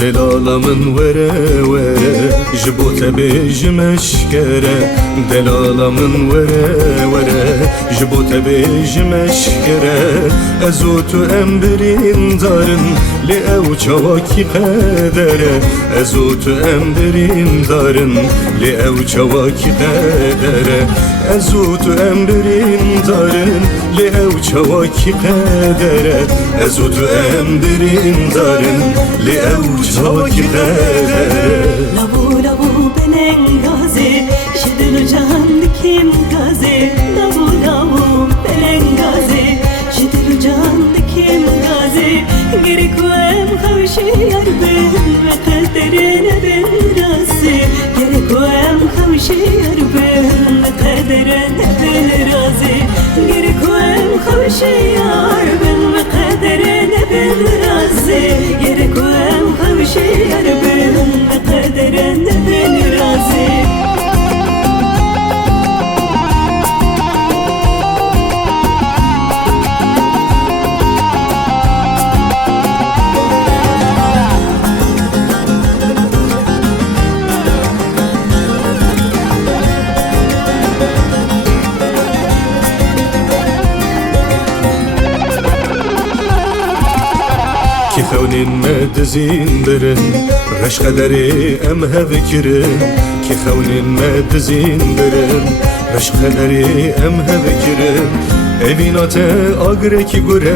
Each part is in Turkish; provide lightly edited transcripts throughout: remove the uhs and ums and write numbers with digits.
دلاlamın vere vere Jibote bejim eşkere Delalamın vere vere Jibote bejim eşkere Ezotu embirin darın Li ev çavaki kadere Ezotu embirin darın Li ev çavaki kadere Ezotu embirin darın Li ev çavaki kadere Ezotu embirin darın Li ev çavaki kadere Lavu lavu belengazi Şidil can kim gazi Lavu lavu belengazi Şidil can kim gazi Gerek vem kavşi yarbin Ve kaderine bin razi Gerek vem kavşi yarbin Ve kaderine bin razi Gerek vem kavşi yarbin Ve kaderine bin razi Gerek vem kavşi yarbin Ve kaderine bin razi خونین مدزین برن رش قدری ام هفکرن کی خونین مدزین برن رش قدری ام هفکرن Evinat agreki gure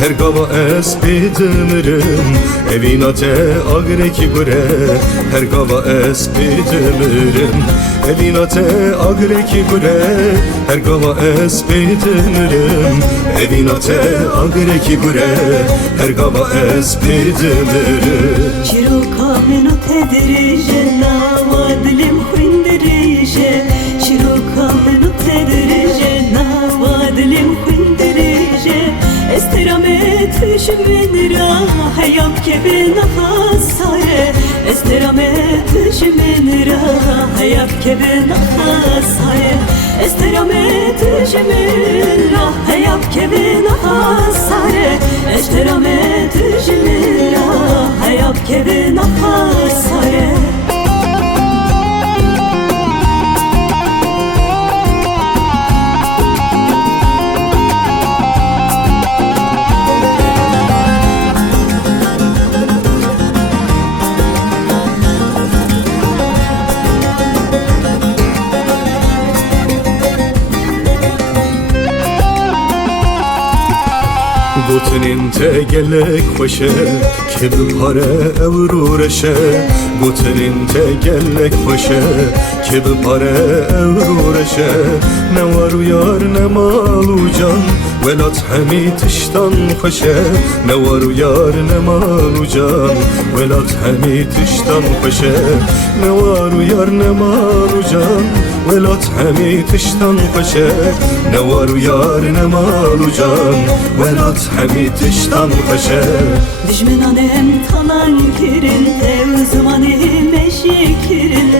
her gava es bidimirim Evinat agreki gure her gava es bidimirim Evinat agreki gure her gava es bidimirim Evinat agreki gure her gava es bidimirim Şiroka menot edrije Nava dilim khundirije Şiroka menot edrije Nava dilim khundirije Esteramet şimin rah Yap kebin hasare Esteramet şimin rah Yap kebin hasare Esteramet şimin rah Yap kebin hasare Esteramet şimin rah Yap kebin hasare Gotinin te gelek hoşe Ki bi pare evru reşe Gotinin te gelek hoşe Ki bi pare evru reşe Ne var yar ne malu can Velat hemi tiştan hoşe Ne var yar ne malu can Velat hemi tiştan hoşe Ne var yar ne malu can Velat hemi tiştan hoşe Ne var yar ne malu can Velat hemi tiştan hoşe Dijminanem talan kirin Tev zumanim eşikirin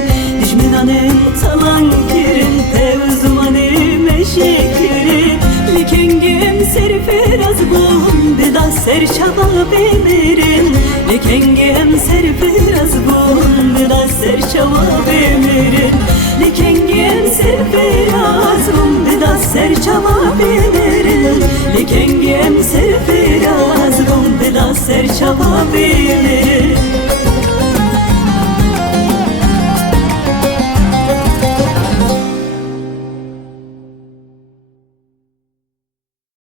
Dijminanem talan kirin Tev zumanim eşikirin Likengim serfiraz bum Dida ser çaba bemirin Likengim serfiraz bum Dida ser çaba bemirin Likengim serfiraz bum Dida ser çaba bemirin Likengim serfiraz bum Dida ser çaba bemirin